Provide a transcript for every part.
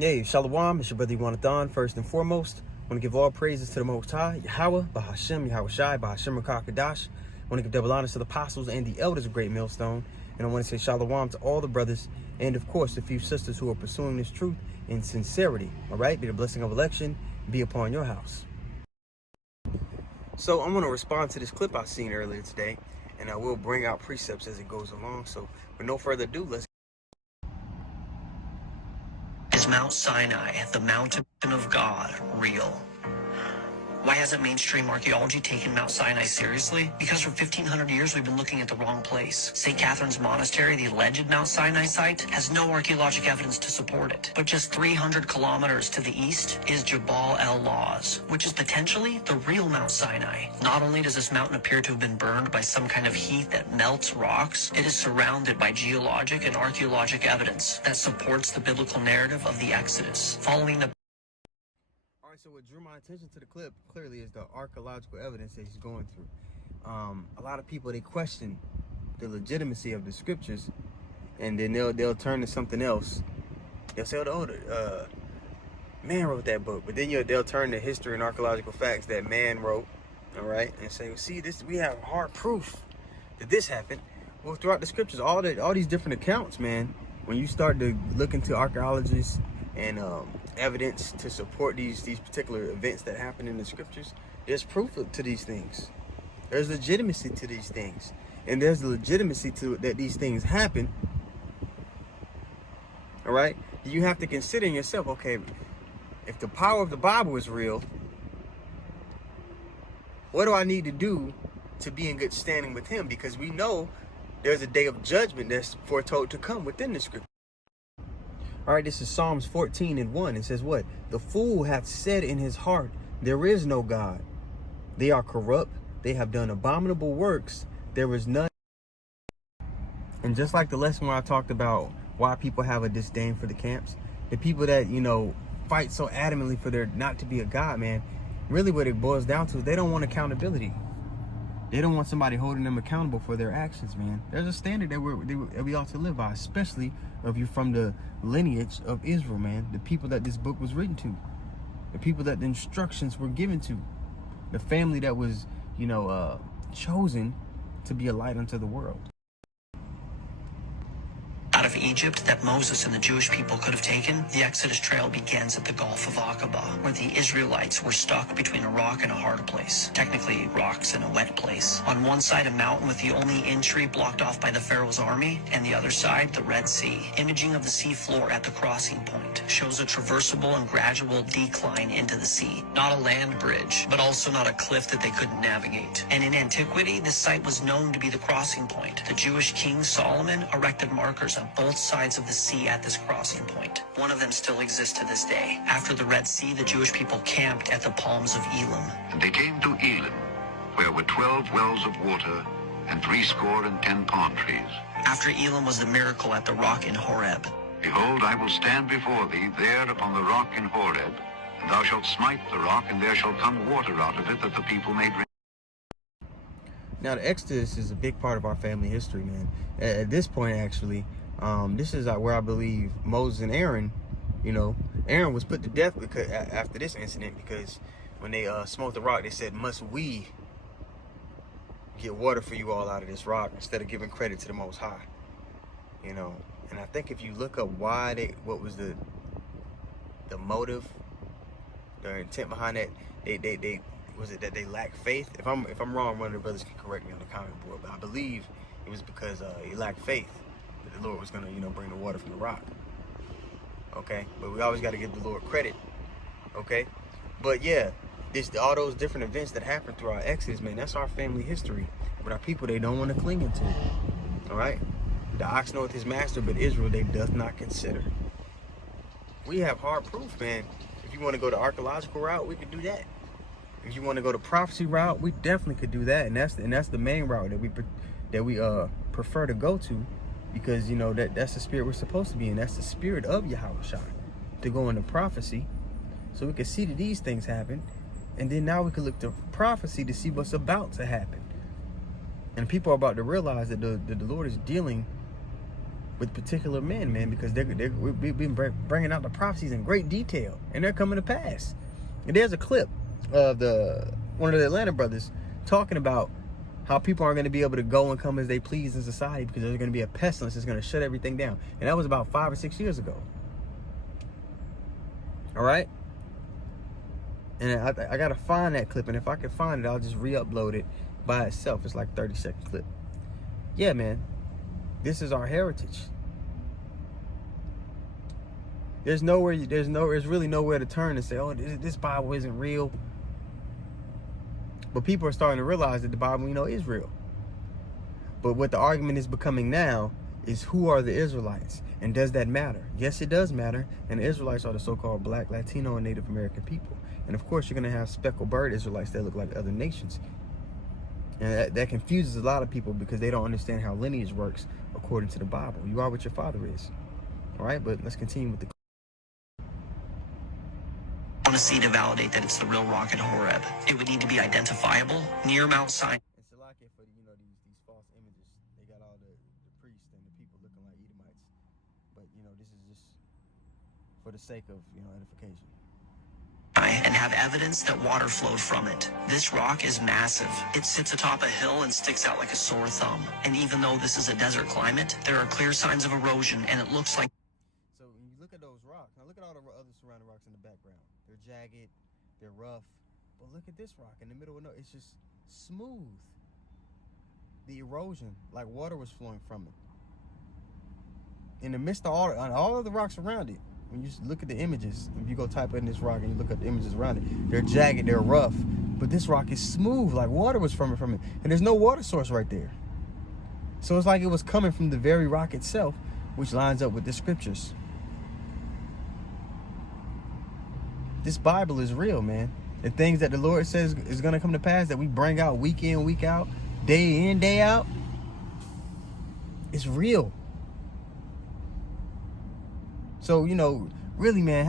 Hey, Shalom, it's your brother Ywanathan. First and foremost, I want to give all praises to the Most High, Yahweh, Bahashem, Yahweh Shai, Bahashem Rakakadash. I want to give double honors to the apostles and the elders of Great Millstone. And I want to say Shalom to all the brothers and, of course, the few sisters who are pursuing this truth in sincerity. All right? May the blessing of election be upon your house. So I'm going to respond to this clip I seen earlier today, and I will bring out precepts as it goes along. So with no further ado, let's Is Mount Sinai, the mountain of God, real? Why hasn't mainstream archaeology taken Mount Sinai seriously? Because for 1,500 years we've been looking at the wrong place. St. Catherine's Monastery, the alleged Mount Sinai site, has no archaeologic evidence to support it. But just 300 kilometers to the east is Jabal el-Lawz, which is potentially the real Mount Sinai. Not only does this mountain appear to have been burned by some kind of heat that melts rocks, it is surrounded by geologic and archaeologic evidence that supports the biblical narrative of the Exodus. Following the So what drew my attention to the clip clearly is the archaeological evidence that he's going through. A lot of people, they question the legitimacy of the scriptures, and then they'll turn to something else. They'll say, "Oh, man wrote that book," but then they'll turn to history and archaeological facts that man wrote. All right, and say, well, "See, this we have hard proof that this happened." Well, throughout the scriptures, all these different accounts, man. When you start to look into archaeologists and evidence to support these particular events that happen in the scriptures, there's proof to these things. There's legitimacy to these things, and there's the legitimacy to that these things happen. All right, you have to consider in yourself, okay, if the power of the Bible is real, what do I need to do to be in good standing with him? Because we know there's a day of judgment that's foretold to come within the scripture. All right, this is Psalms 14:1. It says what? The fool hath said in his heart, there is no God. They are corrupt. They have done abominable works. There is none. And just like the lesson where I talked about why people have a disdain for the camps, the people that, fight so adamantly for there not to be a God, man, really what it boils down to is they don't want accountability. They don't want somebody holding them accountable for their actions, man. There's a standard that we ought to live by, especially if you're from the lineage of Israel, man. The people that this book was written to, the people that the instructions were given to, the family that was, chosen to be a light unto the world. out of Egypt that Moses and the Jewish people could have taken, the Exodus trail begins at the Gulf of Aqaba, where the Israelites were stuck between a rock and a hard place. Technically, rocks in a wet place. On one side, a mountain with the only entry blocked off by the Pharaoh's army, and the other side, the Red Sea. Imaging of the sea floor at the crossing point shows a traversable and gradual decline into the sea. Not a land bridge, but also not a cliff that they couldn't navigate. And in antiquity, this site was known to be the crossing point. The Jewish king Solomon erected markers on both sides of the sea at this crossing point. One of them still exists to this day. After the Red Sea, the Jewish people camped at the Palms of Elim. And they came to Elim, where were 12 wells of water and 70 palm trees. After Elim was the miracle at the rock in Horeb. Behold, I will stand before thee there upon the rock in Horeb, and thou shalt smite the rock, and there shall come water out of it, that the people may drink. Now, the Exodus is a big part of our family history, man. At this point, actually, this is where I believe Moses and Aaron, Aaron was put to death because after this incident, because when they smote the rock, they said, must we get water for you all out of this rock, instead of giving credit to the Most High, And I think if you look up what was the motive, the intent behind that, they was it that they lacked faith? If I'm wrong, one of the brothers can correct me on the comment board, but I believe it was because he lacked faith that the Lord was gonna, bring the water from the rock. Okay, but we always got to give the Lord credit. Okay, but yeah, all those different events that happened through our Exodus, man, that's our family history. But our people, they don't want to cling into it. All right, the ox knoweth his master, but Israel they doth not consider. We have hard proof, man. If you want to go the archaeological route, we could do that. If you want to go the prophecy route, we definitely could do that, and that's the main route that we prefer to go to, because that's the spirit we're supposed to be in. That's the spirit of Yahweh Shai, to go into prophecy, so we can see that these things happen, and then now we can look to prophecy to see what's about to happen. And people are about to realize that the Lord is dealing with particular men, man, because we've been bringing out the prophecies in great detail, and they're coming to pass. And there's a clip of one of the Atlanta brothers talking about how people aren't going to be able to go and come as they please in society because there's going to be a pestilence that's going to shut everything down. And that was about 5 or 6 years ago. All right? And I got to find that clip. And if I can find it, I'll just re-upload it by itself. It's like 30-second clip. Yeah, man. This is our heritage. There's really nowhere to turn and say, oh, this Bible isn't real. But people are starting to realize that the Bible, is real. But what the argument is becoming now is, who are the Israelites? And does that matter? Yes, it does matter. And the Israelites are the so-called Black, Latino, and Native American people. And of course, you're going to have speckled bird Israelites that look like other nations. And that confuses a lot of people because they don't understand how lineage works according to the Bible. You are what your father is. All right, but let's continue with the... Want to see to validate that it's the real rock at Horeb. It would need to be identifiable near Mount Sinai. It's a lot for these false images. They got all the priests and the people looking like Edomites. But this is just for the sake of edification. And have evidence that water flowed from it. This rock is massive. It sits atop a hill and sticks out like a sore thumb. And even though this is a desert climate, there are clear signs of erosion, and it looks like... So when you look at those rocks, now look at all the other surrounding rocks in the background. They're jagged, they're rough, but look at this rock in the middle of nowhere. It's just smooth. The erosion, like water was flowing from it. In the midst of all of the rocks around it, when you look at the images, if you go type in this rock and you look at the images around it, they're jagged, they're rough, but this rock is smooth, like water was from it. And there's no water source right there. So it's like it was coming from the very rock itself, which lines up with the scriptures. This Bible is real, man. The things that the Lord says is going to come to pass, that we bring out week in, week out, day in, day out, it's real. So, really, man,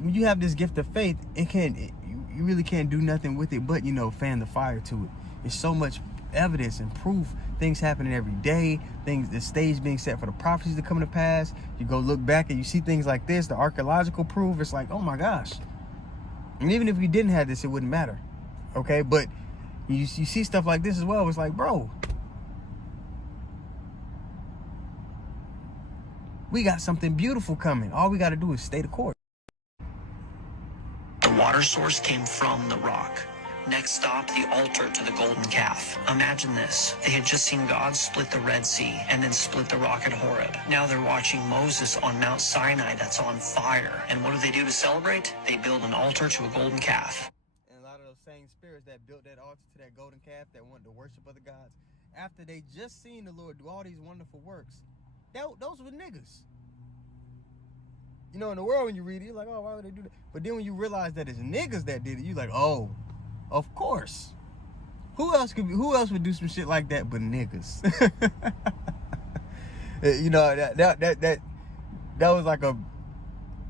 when you have this gift of faith, you really can't do nothing with it but, fan the fire to it. There's so much evidence and proof, things happening every day, the stage being set for the prophecies to come to pass. You go look back and you see things like this, the archaeological proof. It's like, oh my gosh. And even if we didn't have this, it wouldn't matter. Okay, but you see stuff like this as well. It's like, bro, we got something beautiful coming. All we got to do is stay the course. The water source came from the rock. Next stop, the altar to the golden calf. Imagine this. They had just seen God split the Red Sea and then split the rock at Horeb. Now they're watching Moses on Mount Sinai that's on fire. And what do to celebrate? They build an altar to a golden calf. And a lot of those same spirits that built that altar to that golden calf, that wanted to worship other gods, after they just seen the Lord do all these wonderful works, those were niggas. In the world, when you read it, you're like, oh, why would they do that? But then when you realize that it's niggas that did it, you're like, oh, of course. Who else would do some shit like that but niggas? That was like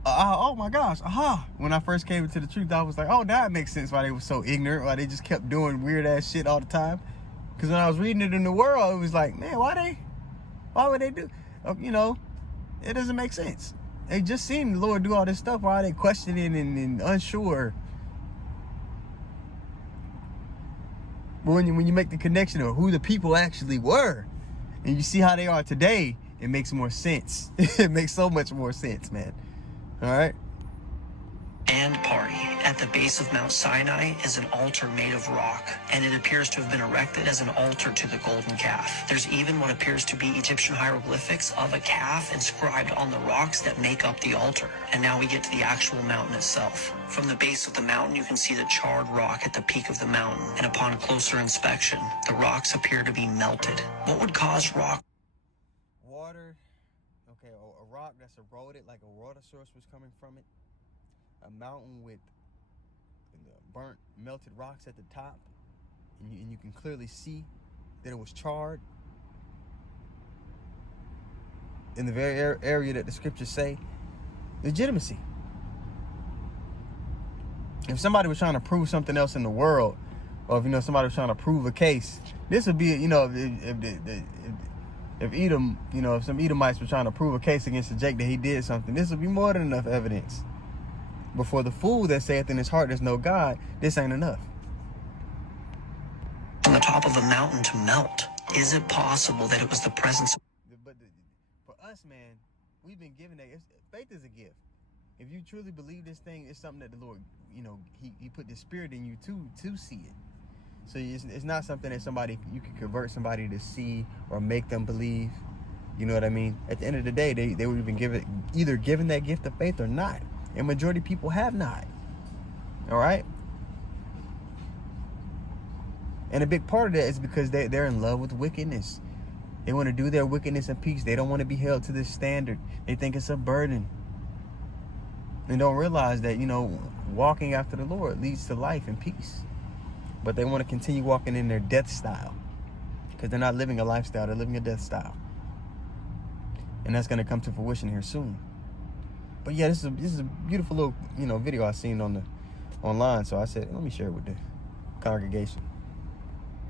oh my gosh, aha. When I first came into the truth, I was like, oh, now it makes sense why they were so ignorant, why they just kept doing weird ass shit all the time. Because when I was reading it in the world, it was like, man, why would they do? It doesn't make sense. They just seen the Lord do all this stuff. Why are they questioning and unsure? But when you make the connection of who the people actually were, and you see how they are today, it makes more sense. It makes so much more sense, man. All right? And party. At the base of Mount Sinai is an altar made of rock, and it appears to have been erected as an altar to the golden calf. There's even what appears to be Egyptian hieroglyphics of a calf inscribed on the rocks that make up the altar. And now we get to the actual mountain itself. From the base of the mountain, you can see the charred rock at the peak of the mountain, and upon closer inspection, the rocks appear to be melted. What would cause rock? Water. Okay, a rock that's eroded, like a water source was coming from it. A mountain with burnt, melted rocks at the top, and you can clearly see that it was charred in the very area that the scriptures say. Legitimacy. If somebody was trying to prove something else in the world, or if somebody was trying to prove a case, this would be, if if Edom, you know, if some Edomites were trying to prove a case against Jake that he did something, this would be more than enough evidence. But for the fool that saith in his heart there's no God, this ain't enough. From the top of a mountain to melt. Is it possible that it was the presence? But for us, man, we've been given that. Faith is a gift. If you truly believe this thing, it's something that the Lord, you know, he put the spirit in you to see it. So it's not something that you can convert somebody to see or make them believe. You know what I mean? At the end of the day, they were either given that gift of faith or not. And majority of people have not. All right? And a big part of that is because they're in love with wickedness. They want to do their wickedness in peace. They don't want to be held to this standard. They think it's a burden. And don't realize that, you know, walking after the Lord leads to life and peace. But they want to continue walking in their death style. Because they're not living a lifestyle, they're living a death style. And that's going to come to fruition here soon. But yeah, this is a beautiful little, you know, video I seen online. So I said, let me share it with the congregation.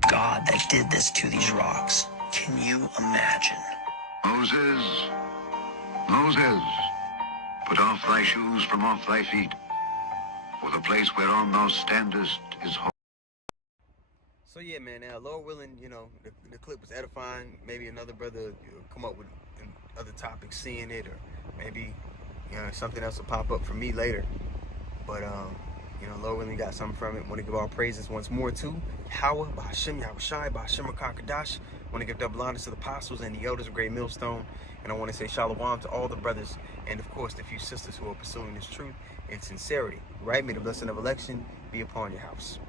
God that did this to these rocks. Can you imagine? Moses, Moses, put off thy shoes from off thy feet, for the place whereon thou standest is holy. So yeah, man, now Lord willing, you know, the clip was edifying. Maybe another brother come up with other topics, seeing it, or maybe, you know, something else will pop up for me later. But you know, Lord willing, got something from it. Want to give all praises once more to Yahweh, Bahashem Yahushai, Bahashem Rakakadash. Want to give double honors to the apostles and the elders of Great Millstone. And I want to say shalom to all the brothers and, of course, the few sisters who are pursuing this truth in sincerity. Right? May the blessing of election be upon your house.